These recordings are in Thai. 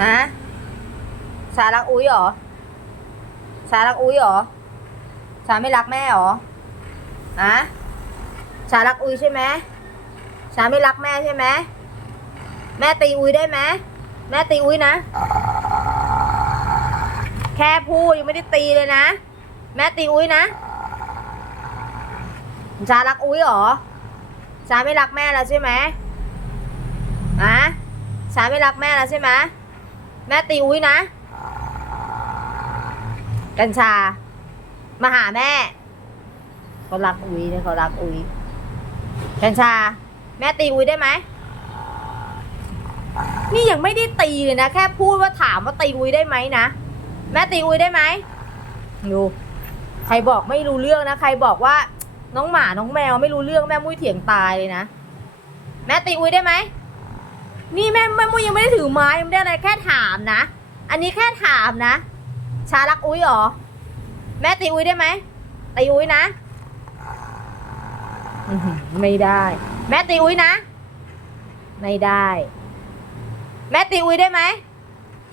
ฮะชารักอุ้ยเหรอชารักอุ้ยเหรอชาไม่รักแม่เหรอฮะชารักอุ้ยใช่ไหมชาไม่รักแม่ใช่ไหมแม่ตีอุ้ยได้ไหมแม่ตีอุ้ยนะ แค่พูดยังไม่ได้ตีเลยนะ แม่ตีอุ้ยนะชารักอุ้ยเหรอชาไม่รักแม่แล้วใช่ไหมอะชาไม่รักแม่แล้วใช่ไหม แม่ตีอุ้ยนะ กัญชา มาหาแม่ เขารักอุ้ยเนี่ยเขารักอุ้ย กัญชา แม่ตีอุ้ยได้ไหม นี่ยังไม่ได้ตีเลยนะ แค่พูดว่าถามว่าตีอุ้ยได้ไหมนะ แม่ตีอุ้ยได้ไหมดูใครบอกไม่รู้เรื่องนะ ใครบอกว่า น้องหมา น้องแมวไม่รู้เรื่องแม่มุ้ยเถียงตายเลยนะ แม่ตีอุ้ยได้ไหม นี่แม่แม่มุยยังไม่ได้ถือไม้ยังไม่ได้อะไรแค่ถามนะ อันนี้แค่ถามนะ ชารักอุ้ยหรอ แม่ตีอุ้ยได้ไหมตีอุ้ยนะอือหือไม่ได้ แม่ตีอุ้ยนะ ไม่ได้ แม่ตีอุ้ยได้ไหม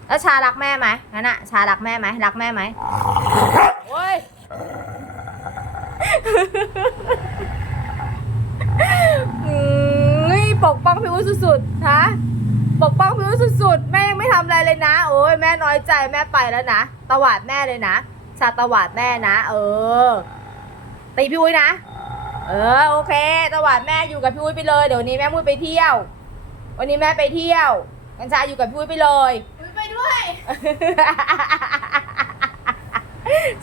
แล้วชารักแม่ไหมงั้นอะชารักแม่ไหมรักแม่ไหมโอ้ย อืมนี่ ปกป้องพี่อุ้ยสุดๆฮะปกป้องพี่อุ้ยสุดๆ แม่ยังไม่ทำอะไรเลยนะ โอ้ยแม่น้อยใจแม่ไปแล้วนะตวาดแม่เลยนะชาตวาดแม่นะ เออตีพี่อุ้ยนะ เออโอเคตวาดแม่อยู่กับพี่อุ้ยไปเลยเดี๋ยววันนี้แม่มุ้ยไปเที่ยว วันนี้แม่ไปเที่ยว กัญชาอยู่กับพี่อุ้ยไปเลยอุ๊ยไปด้วย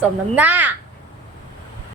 สมน้ำหน้า